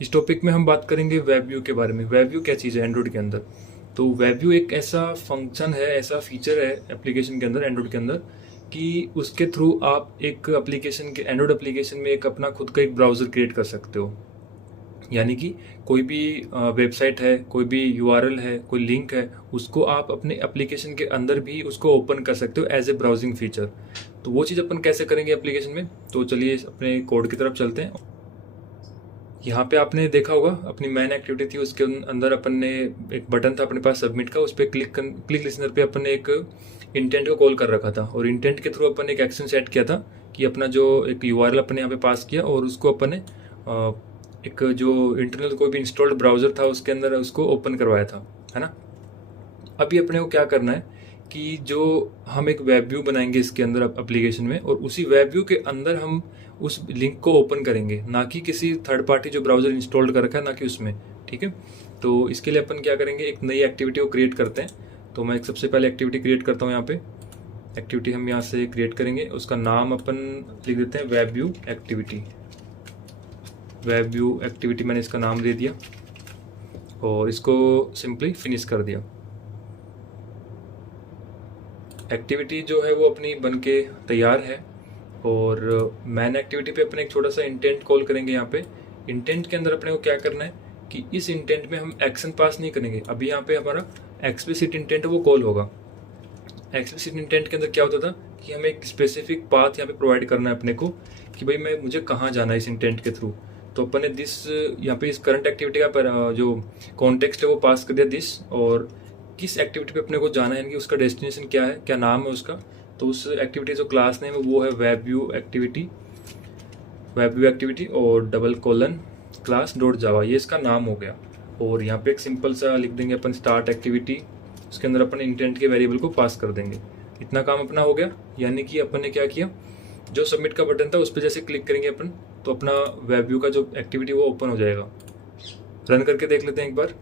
इस टॉपिक में हम बात करेंगे वेब व्यू के बारे में। वेब व्यू क्या चीज़ है एंड्रॉइड के अंदर? तो वेब व्यू एक ऐसा फंक्शन है, ऐसा फीचर है एप्लीकेशन के अंदर, एंड्रॉइड के अंदर, कि उसके थ्रू आप एक एप्लीकेशन के एंड्रॉइड एप्लीकेशन में एक अपना खुद का एक ब्राउज़र क्रिएट कर सकते हो। यानी कि कोई भी वेबसाइट है, कोई भी यूआरएल है, कोई लिंक है, उसको आप अपने एप्लीकेशन के अंदर भी उसको ओपन कर सकते हो एज ए ब्राउजिंग फीचर। तो वो चीज़ अपन कैसे करेंगे एप्लीकेशन में, तो चलिए अपने कोड की तरफ चलते हैं। यहाँ पे आपने देखा होगा अपनी मेन एक्टिविटी थी, उसके अंदर अपन ने एक बटन था अपने पास सबमिट का, उस पर क्लिक लिसनर पे अपन ने एक इंटेंट को कॉल कर रखा था, और इंटेंट के थ्रू अपन ने एक एक्शन सेट किया था कि अपना जो एक यूआरएल अपन ने यहाँ पे पास किया, और उसको अपन ने एक जो इंटरनल कोई भी इंस्टॉल्ड ब्राउजर था उसके अंदर उसको ओपन करवाया था, है ना। अभी अपने को क्या करना है कि जो हम एक वेब व्यू बनाएंगे इसके अंदर एप्लीकेशन में, और उसी वेब व्यू के अंदर हम उस लिंक को ओपन करेंगे, ना कि किसी थर्ड पार्टी जो ब्राउजर इंस्टॉल्ड कर रखा है, ना कि उसमें। ठीक है, तो इसके लिए अपन क्या करेंगे, एक नई एक्टिविटी को क्रिएट करते हैं। तो मैं एक सबसे पहले एक्टिविटी क्रिएट करता हूँ। यहाँ पे एक्टिविटी हम यहाँ से क्रिएट करेंगे, उसका नाम अपन लिख देते हैं web view activity. Web view activity मैंने इसका नाम दे दिया, और इसको सिंपली फिनिश कर दिया। एक्टिविटी जो है वो अपनी बनके तैयार है, और मैन एक्टिविटी पे अपने एक छोटा सा इंटेंट कॉल करेंगे। यहाँ पे इंटेंट के अंदर अपने को क्या करना है कि इस इंटेंट में हम एक्शन पास नहीं करेंगे। अभी यहाँ पे हमारा एक्सप्लिसिट इंटेंट वो कॉल होगा। एक्सप्लिसिट इंटेंट के अंदर क्या होता था कि हमें एक स्पेसिफिक पाथ यहाँ पे प्रोवाइड करना है अपने को, कि भाई मुझे कहाँ जाना है इस इंटेंट के थ्रू। तो अपन ने दिस यहाँ पे इस करंट एक्टिविटी का जो कॉन्टेक्स्ट है वो पास कर दिया दिस, और किस एक्टिविटी पे अपने को जाना है, यानी कि उसका डेस्टिनेशन क्या है, क्या नाम है उसका। तो उस एक्टिविटी जो क्लास नेम है वो है web view activity, web view activity और double colon class dot Java, ये इसका नाम हो गया। और यहाँ पे एक सिंपल सा लिख देंगे अपन स्टार्ट एक्टिविटी, उसके अंदर अपन इंटेंट के वेरिएबल को पास कर देंगे। इतना काम अपना हो गया। यानी कि अपन ने क्या किया, जो सबमिट का बटन था उस पर जैसे क्लिक करेंगे अपन, तो अपना वेब व्यू का जो एक्टिविटी वो ओपन हो जाएगा। रन करके देख लेते हैं एक बार।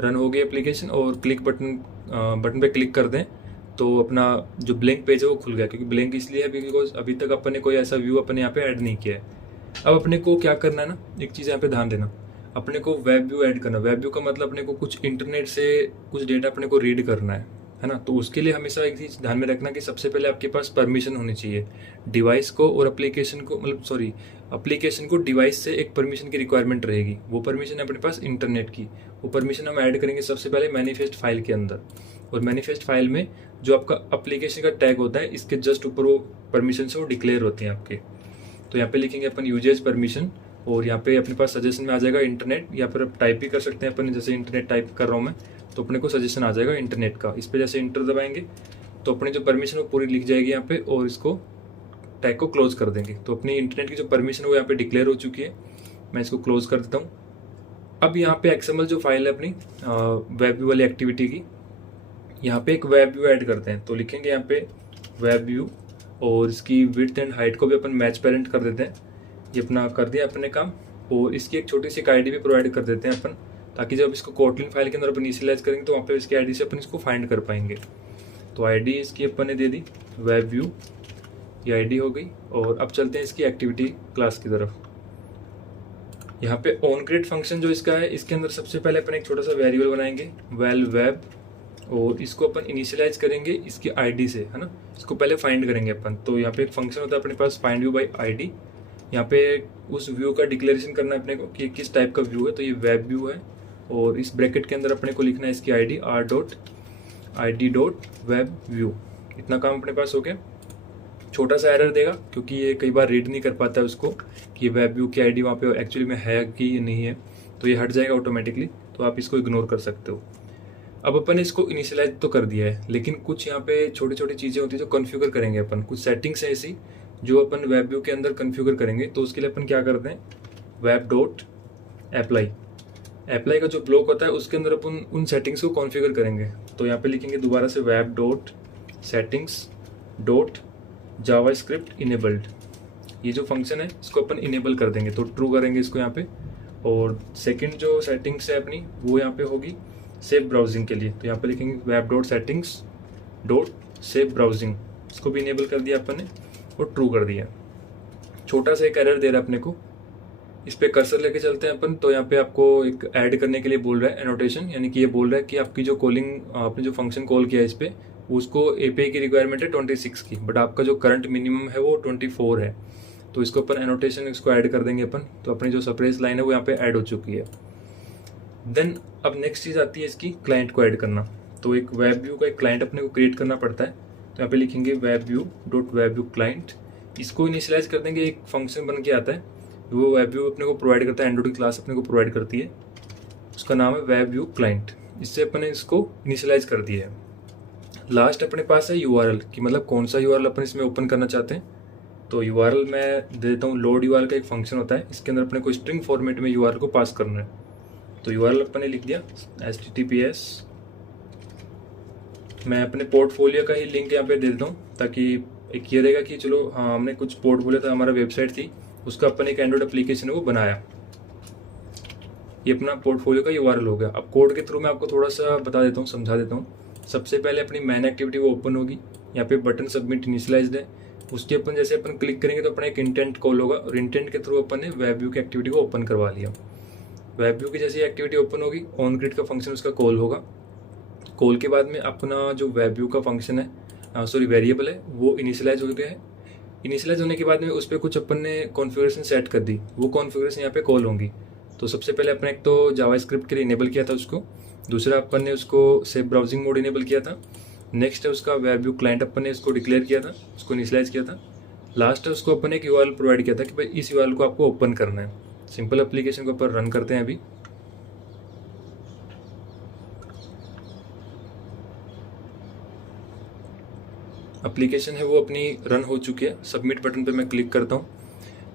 रन हो गई एप्लीकेशन, और क्लिक बटन पे क्लिक कर दें तो अपना जो ब्लैंक पेज है वो खुल गया। क्योंकि ब्लैंक इसलिए है बिकॉज अभी तक अपन ने कोई ऐसा व्यू अपने यहाँ पे ऐड नहीं किया है। अब अपने को क्या करना है ना, एक चीज़ यहाँ पे ध्यान देना, अपने को वेब व्यू ऐड करना। वेब व्यू का मतलब अपने को कुछ इंटरनेट से कुछ डेटा अपने को रीड करना है ना। तो उसके लिए हमेशा एक चीज़ ध्यान में रखना कि सबसे पहले आपके पास परमिशन होनी चाहिए डिवाइस को और एप्लीकेशन को, मतलब सॉरी, एप्लीकेशन को डिवाइस से एक परमिशन की रिक्वायरमेंट रहेगी। वो परमिशन है अपने पास इंटरनेट की। वो परमिशन हम ऐड करेंगे सबसे पहले मैनिफेस्ट फाइल के अंदर, और मैनिफेस्ट फाइल में जो आपका एप्लीकेशन का टैग होता है इसके जस्ट ऊपर वो परमिशन से वो डिक्लेयर होते हैं आपके। तो यहाँ पे लिखेंगे अपन यूजेज परमिशन, और यहाँ पे अपने पास सजेशन में आ जाएगा इंटरनेट, या फिर आप टाइप भी कर सकते हैं अपन, जैसे इंटरनेट टाइप कर रहा हूँ मैं तो अपने को सजेशन आ जाएगा इंटरनेट का। इस पर जैसे इंटर दबाएंगे तो अपनी जो परमिशन वो पूरी लिख जाएगी यहाँ पे, और इसको टैग को क्लोज कर देंगे। तो अपनी इंटरनेट की जो परमिशन है वो यहाँ पे डिक्लेयर हो चुकी है। मैं इसको क्लोज कर देता हूँ। अब यहाँ पे XML जो फाइल है अपनी वेब व्यू वाली एक्टिविटी की, यहाँ पे एक वेब व्यू ऐड करते हैं। तो लिखेंगे यहाँ पे वेब व्यू, और इसकी विड्थ एंड हाइट को भी अपन मैच पेरेंट कर देते हैं। ये अपना कर दिया अपने काम, और इसकी एक छोटी सी आईडी भी प्रोवाइड कर देते हैं अपन, ताकि जब इसको कोटलिन फाइल के अंदर अपन इनिशियलाइज करेंगे तो वहाँ पे इसकी आईडी से अपन इसको फाइंड कर पाएंगे। तो आईडी इसकी अपन ने दे दी वेब व्यू, ये आईडी हो गई। और अब चलते हैं इसकी एक्टिविटी क्लास की तरफ। यहाँ पे ऑन क्रिएट फंक्शन जो इसका है, इसके अंदर सबसे पहले अपन एक छोटा सा वेरिएबल बनाएंगे वेल वेब, और इसको अपन इनिशियलाइज करेंगे इसकी आईडी से, है ना। इसको पहले फाइंड करेंगे अपन। तो यहाँ पे एक फंक्शन होता है अपने पास फाइंड व्यू बाई आईडी। यहाँ पे उस व्यू का डिक्लेरेशन करना है अपने को कि किस टाइप का व्यू है। तो ये वेब व्यू है, और इस ब्रैकेट के अंदर अपने को लिखना है इसकी आईडी r.id.web व्यू। इतना काम अपने पास हो गया। छोटा सा एरर देगा क्योंकि ये कई बार रीड नहीं कर पाता है उसको कि वेब व्यू की आईडी वहाँ पे एक्चुअली में है कि नहीं है, तो ये हट जाएगा ऑटोमेटिकली। तो आप इसको इग्नोर कर सकते हो। अब अपन ने इसको इनिशियलाइज तो कर दिया है, लेकिन कुछ यहाँ पे छोटी छोटी चीज़ें होती है जो कॉन्फ़िगर करेंगे अपन। कुछ सेटिंग्स है ऐसी जो अपन वेब व्यू के अंदर कॉन्फ़िगर करेंगे। तो उसके लिए अपन क्या करते हैं, वेब डॉट अप्लाई का जो ब्लॉक होता है उसके अंदर अपन उन सेटिंग्स को कॉन्फ़िगर करेंगे। तो यहाँ पे लिखेंगे दोबारा से web dot settings dot JavaScript enabled. ये जो फंक्शन है इसको अपन इनेबल कर देंगे, तो ट्रू करेंगे इसको यहाँ पे। और सेकंड जो सेटिंग्स है अपनी वो यहाँ पे होगी सेफ ब्राउजिंग के लिए। तो यहाँ पे लिखेंगे web dot settings dot safe browsing, इसको भी इनेबल कर दिया अपन ने और ट्रू कर दिया। छोटा सा एक एरर दे रहा है अपने को। इस पे कर्सर लेके चलते हैं अपन, तो यहाँ पे आपको एक ऐड करने के लिए बोल रहा है एनोटेशन, यानी कि ये बोल रहा है कि आपकी जो कॉलिंग, आपने जो फंक्शन कॉल किया है इस पे, उसको एपीआई की रिक्वायरमेंट है 26 की, बट आपका जो करंट मिनिमम है वो 24 है। तो इसको अपन एनोटेशन इसको ऐड कर देंगे अपन, तो अपनी जो सप्रेस लाइन है वो यहाँ पे ऐड हो चुकी है। देन अब नेक्स्ट चीज़ आती है इसकी क्लाइंट को ऐड करना। तो एक वेब व्यू का एक क्लाइंट अपने को क्रिएट करना पड़ता है। तो यहाँ पे लिखेंगे web view dot web view client, इसको इनिशियलाइज कर देंगे। एक फंक्शन बन के आता है, वो वेब व्यू अपने को प्रोवाइड करता है, एंड्रॉइड क्लास अपने को प्रोवाइड करती है, उसका नाम है वेब व्यू क्लाइंट। इससे अपन ने इसको इनिशियलाइज कर दिया है। लास्ट अपने पास है यूआरएल, कि मतलब कौन सा यूआरएल अपन इसमें ओपन करना चाहते हैं। तो यूआरएल मैं दे देता हूँ, लोड यूआरएल का एक फंक्शन होता है, इसके अंदर अपने को स्ट्रिंग फॉर्मेट में यूआरएल को पास करना है। तो यूआरएल अपन ने लिख दिया https, मैं अपने पोर्टफोलियो का ही लिंक यहाँ पे दे देता हूँ, ताकि एक ये रहेगा कि चलो हाँ हमने कुछ पोर्टफोलियो था, हमारा वेबसाइट थी, उसका अपन एक एंड्रॉइड एप्लीकेशन है वो बनाया। ये अपना पोर्टफोलियो का यूआरएल हो गया। अब कोड के थ्रू मैं आपको थोड़ा सा बता देता हूँ, समझा देता हूँ। सबसे पहले अपनी मैन एक्टिविटी वो ओपन होगी, यहाँ पे बटन सबमिट इनिशियलाइज्ड है, उसके अपन जैसे अपन क्लिक करेंगे तो अपना एक इंटेंट कॉल होगा, और इंटेंट के थ्रू अपन ने वेब व्यू की एक्टिविटी को ओपन करवा लिया। वेब व्यू की जैसी एक्टिविटी ओपन होगी, ऑन ग्रिड का फंक्शन उसका कॉल होगा। कॉल के बाद में अपना जो वेब व्यू का फंक्शन है, सॉरी वेरिएबल है, वो इनिशियलाइज हो गया है। इनिशियलाइज होने के बाद में उस पर कुछ अपन ने कॉन्फ़िगरेशन सेट कर दी, वो कॉन्फ़िगरेशन यहाँ पे कॉल होंगी। तो सबसे पहले अपने एक तो जावास्क्रिप्ट के लिए इनेबल किया था उसको, दूसरा अपन ने उसको सेफ ब्राउजिंग मोड इनेबल किया था, नेक्स्ट है उसका वेब व्यू क्लाइंट अपन ने इसको डिक्लेयर किया था, उसको इनिशियलाइज किया था, लास्ट है उसको अपन ने एक यूआरएल प्रोवाइड किया था कि भाई इस यूआरएल को आपको ओपन करना है। सिंपल एप्लीकेशन को अपन रन करते हैं अभी। एप्लीकेशन है वो अपनी रन हो चुकी है। सबमिट बटन पे मैं क्लिक करता हूँ।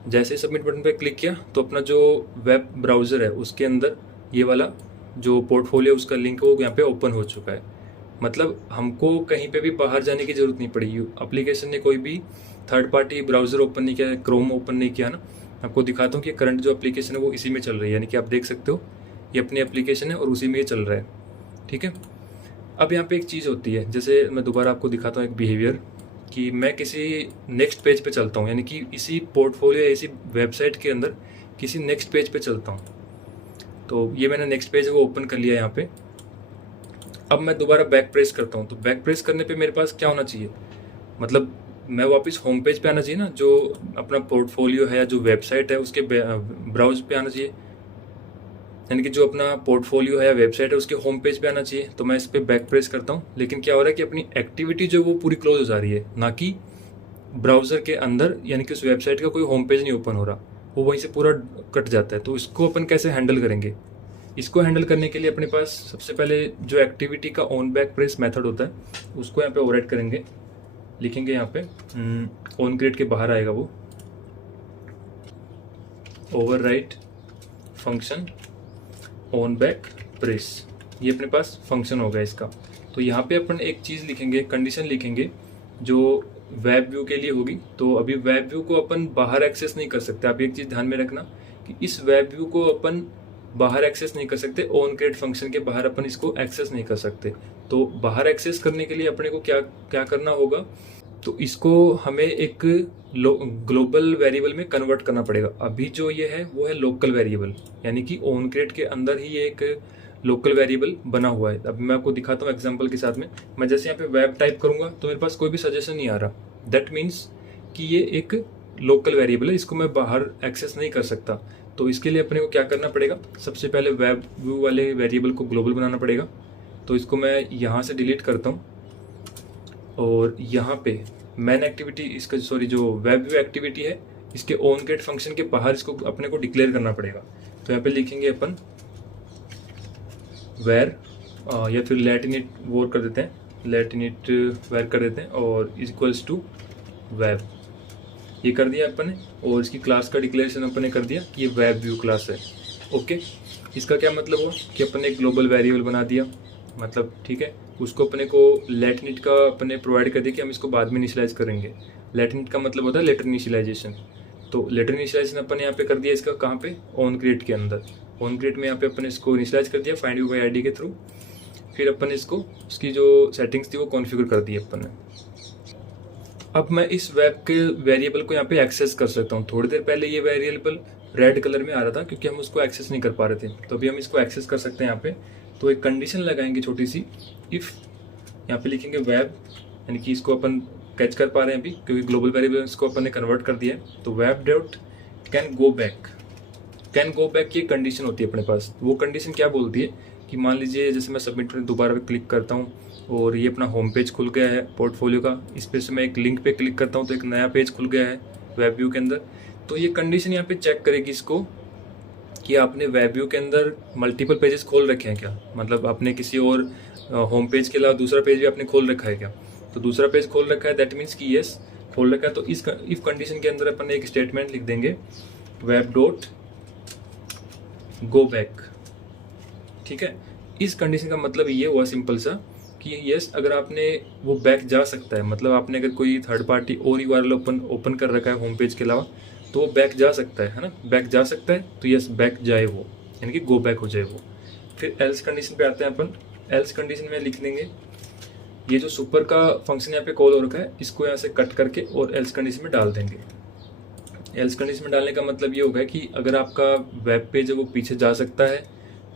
जैसे ही सबमिट बटन पे क्लिक किया तो अपना जो वेब ब्राउज़र है उसके अंदर ये वाला जो पोर्टफोलियो उसका लिंक है वो यहाँ पे ओपन हो चुका है। मतलब हमको कहीं पे भी बाहर जाने की ज़रूरत नहीं पड़ी। एप्लीकेशन ने कोई भी थर्ड पार्टी ब्राउज़र ओपन नहीं किया, क्रोम ओपन नहीं किया ना। आपको दिखाता हूँ कि करंट जो एप्लीकेशन है वो इसी में चल रही है, यानी कि आप देख सकते हो ये अपनी एप्लीकेशन है और उसी में ये चल रहा है। ठीक है। अब यहाँ पे एक चीज़ होती है, जैसे मैं दोबारा आपको दिखाता हूँ एक बिहेवियर, कि मैं किसी नेक्स्ट पेज पे चलता हूँ, यानी कि इसी पोर्टफोलियो इसी वेबसाइट के अंदर किसी नेक्स्ट पेज पे चलता हूँ। तो ये मैंने नेक्स्ट पेज वो ओपन कर लिया यहाँ पे। अब मैं दोबारा बैक प्रेस करता हूँ, तो बैक प्रेस करने पे मेरे पास क्या होना चाहिए, मतलब मैं वापस होम पेज पे आना चाहिए ना, जो अपना पोर्टफोलियो है या जो वेबसाइट है उसके ब्राउज पे आना चाहिए, यानी कि जो अपना पोर्टफोलियो है या वेबसाइट है उसके होम पेज पे आना चाहिए। तो मैं इस पर बैक प्रेस करता हूँ, लेकिन क्या हो रहा है कि अपनी एक्टिविटी जो वो पूरी क्लोज हो जा रही है, ना कि ब्राउज़र के अंदर, यानी कि उस वेबसाइट का कोई होम पेज नहीं ओपन हो रहा, वो वहीं से पूरा कट जाता है। तो इसको अपन कैसे हैंडल करेंगे? इसको हैंडल करने के लिए अपने पास सबसे पहले जो एक्टिविटी का ऑन बैक प्रेस मेथड होता है उसको यहाँ पे ओवरराइट करेंगे। लिखेंगे यहाँ पे ऑन क्रिएट के बाहर आएगा वो overwrite function on back press, ये अपने पास फंक्शन होगा इसका। तो यहाँ पे अपन एक चीज़ लिखेंगे, कंडीशन लिखेंगे जो वेब व्यू के लिए होगी। तो अभी वेब व्यू को अपन बाहर एक्सेस नहीं कर सकते। आप एक चीज़ ध्यान में रखना कि इस वेब व्यू को अपन बाहर एक्सेस नहीं कर सकते, ऑन क्रिएट फंक्शन के बाहर अपन इसको एक्सेस नहीं कर सकते। तो बाहर एक्सेस करने के लिए अपने को क्या क्या करना होगा, तो इसको हमें एक ग्लोबल वेरिएबल में कन्वर्ट करना पड़ेगा। अभी जो ये है वो है लोकल वेरिएबल, यानी कि ऑन क्रिएट के अंदर ही ये एक लोकल वेरिएबल बना हुआ है। अब मैं आपको दिखाता हूँ एग्जांपल के साथ में। मैं जैसे यहाँ पे वेब टाइप करूँगा तो मेरे पास कोई भी सजेशन नहीं आ रहा, दैट मीन्स कि ये एक लोकल वेरिएबल है, इसको मैं बाहर एक्सेस नहीं कर सकता। तो इसके लिए अपने को क्या करना पड़ेगा, सबसे पहले वेब व्यू वाले वेरिएबल को ग्लोबल बनाना पड़ेगा। तो इसको मैं यहाँ से डिलीट करता हूँ और यहाँ पे मैन एक्टिविटी, इसका सॉरी जो वेब व्यू एक्टिविटी है इसके ऑन क्रिएट फंक्शन के बाहर इसको अपने को डिक्लेयर करना पड़ेगा। तो यहाँ पे लिखेंगे अपन वेर या फिर लेट इनिट वोर कर देते हैं, लेट इनिट वेर कर देते हैं और इक्वल्स टू वेब, ये कर दिया अपन ने। और इसकी क्लास का डिक्लेरेशन अपन ने कर दिया कि ये वेब व्यू क्लास है। ओके, इसका क्या मतलब हुआ कि अपन ने एक ग्लोबल वेरिएबल बना दिया, मतलब ठीक है। उसको अपने को लेट इनिट का अपने प्रोवाइड कर दिया कि हम इसको बाद में इनिशियलाइज करेंगे। लेट इनिट का मतलब होता है लेटर इनिशियलाइजेशन। तो लेटर इनिशियलाइजेशन अपन यहाँ पे कर दिया इसका, कहाँ पे, ऑन क्रिएट के अंदर। ऑन क्रिएट में यहाँ पे अपन इसको इनिशियलाइज कर दिया फाइंड व्यू बाई आईडी के थ्रू। फिर अपन इसको उसकी जो सेटिंग्स थी वो कॉन्फ़िगर कर दी अपन ने। अब मैं इस वेब के वेरिएबल को यहाँ पे एक्सेस कर सकता हूँ। थोड़ी देर पहले ये वेरिएबल रेड कलर में आ रहा था क्योंकि हम उसको एक्सेस नहीं कर पा रहे थे, तो अभी हम इसको एक्सेस कर सकते हैं यहाँ पे। तो एक कंडीशन लगाएंगे छोटी सी, इफ़ यहाँ पे लिखेंगे वेब, यानी कि इसको अपन कैच कर पा रहे हैं अभी क्योंकि ग्लोबल वेरिएबल इसको अपन ने कन्वर्ट कर दिया है। तो web dot can go back, ये कंडीशन होती है अपने पास। वो कंडीशन क्या बोलती है कि मान लीजिए जैसे मैं सबमिट में दोबारा क्लिक करता हूँ और ये अपना होम पेज खुल गया है पोर्टफोलियो का, इस पे से मैं एक लिंक पे क्लिक करता हूँ तो एक नया पेज खुल गया है वेब व्यू के अंदर। तो ये कंडीशन यहाँ पे चेक करेगी इसको कि आपने वेब व्यू के अंदर मल्टीपल पेजेस खोल रखे हैं क्या, मतलब आपने किसी और होम पेज के अलावा दूसरा पेज भी आपने खोल रखा है क्या। तो दूसरा पेज खोल रखा है, दैट मीन्स कि यस खोल रखा है। तो इस इफ कंडीशन के अंदर अपन एक स्टेटमेंट लिख देंगे वेब डॉट गो बैक। ठीक है, इस कंडीशन का मतलब ये हुआ सिंपल सा कि यस अगर आपने वो बैक जा सकता है, मतलब आपने अगर कोई थर्ड पार्टी और यूआरएल ओपन कर रखा है होम पेज के अलावा तो वो बैक जा सकता है ना, बैक जा सकता है। तो यस बैक जाए वो, यानी कि गो बैक हो जाए वो। फिर एल्स कंडीशन पे आते हैं अपन। एल्स कंडीशन में लिख देंगे ये जो सुपर का फंक्शन यहाँ पे कॉल हो रखा है इसको यहाँ से कट करके और एल्स कंडीशन में डाल देंगे। एल्स कंडीशन में डालने का मतलब ये होगा कि अगर आपका वेब पेज है वो पीछे जा सकता है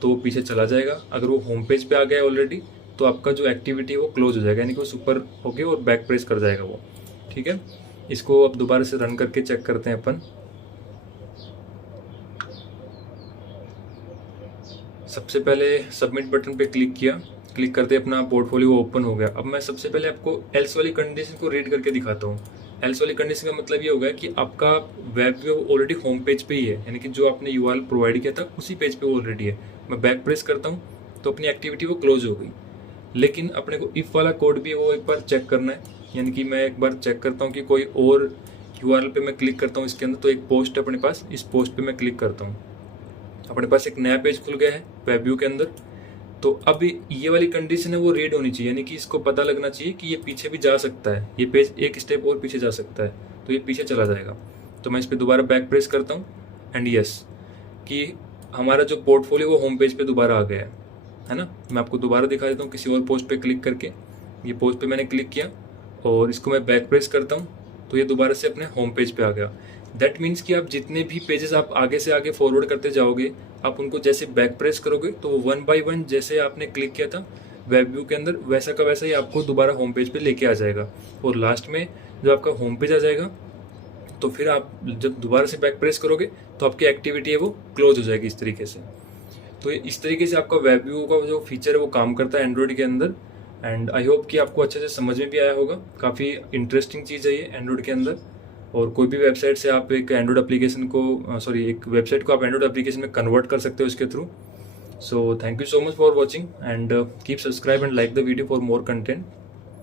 तो वो पीछे चला जाएगा, अगर वो होम पेज पे आ गया है ऑलरेडी तो आपका जो एक्टिविटी है वो क्लोज हो जाएगा, यानी कि वो सुपर होके और बैक प्रेस कर जाएगा वो। ठीक है, इसको अब दोबारा से रन करके चेक करते हैं अपन। सबसे पहले सबमिट बटन पे क्लिक किया, क्लिक करते अपना पोर्टफोलियो ओपन हो गया। अब मैं सबसे पहले आपको एल्स वाली कंडीशन को रीड करके दिखाता हूँ। एल्स वाली कंडीशन का मतलब ये होगा कि आपका web view already home page पे ही है, यानी कि जो आपने यूआरएल प्रोवाइड किया था उसी पेज पे ऑलरेडी है। मैं बैक प्रेस करता हूँ तो अपनी एक्टिविटी वो क्लोज हो गई, लेकिन अपने को इफ़ वाला कोड भी है वो एक बार चेक करना है, यानी कि मैं एक बार चेक करता हूँ कि कोई और यूआरएल पे मैं क्लिक करता हूँ इसके अंदर, तो एक पोस्ट है अपने पास, इस पोस्ट पे मैं क्लिक करता हूँ, अपने पास एक नया पेज खुल गया है वेब व्यू के अंदर। तो अब ये वाली कंडीशन है वो रीड होनी चाहिए, यानी कि इसको पता लगना चाहिए कि ये पीछे भी जा सकता है, ये पेज एक स्टेप और पीछे जा सकता है, तो ये पीछे चला जाएगा। तो मैं इस पर दोबारा बैक प्रेस करता हूँ एंड यस कि हमारा जो पोर्टफोलियो वो होम पेज पे दोबारा आ गया है ना। मैं आपको दोबारा दिखा देता हूँ किसी और पोस्ट पे क्लिक करके। ये पोस्ट पे मैंने क्लिक किया और इसको मैं बैक प्रेस करता हूँ तो ये दोबारा से अपने होम पेज पे आ गया। दैट मीन्स कि आप जितने भी पेजेस आप आगे से आगे फॉरवर्ड करते जाओगे, आप उनको जैसे बैक प्रेस करोगे तो वो 1 बाय 1 जैसे आपने क्लिक किया था वेब व्यू के अंदर वैसा का वैसा ही आपको दोबारा होम पेज पे लेके आ जाएगा। और लास्ट में जब आपका होम पेज आ जाएगा तो फिर आप जब दोबारा से बैक प्रेस करोगे तो आपकी एक्टिविटी है वो क्लोज हो जाएगी इस तरीके से। तो इस तरीके से आपका वेब व्यू का जो फीचर है वो काम करता है एंड्रॉइड के अंदर। एंड आई होप कि आपको अच्छे से समझ में भी आया होगा। काफ़ी इंटरेस्टिंग चीज़ है ये एंड्रॉइड के अंदर। और कोई भी वेबसाइट से आप एक एंड्रॉइड एप्लीकेशन को एक वेबसाइट को आप एंड्रॉइड एप्लीकेशन में कन्वर्ट कर सकते हो इसके through. So thank you so much for watching and keep subscribe and like the video for more content.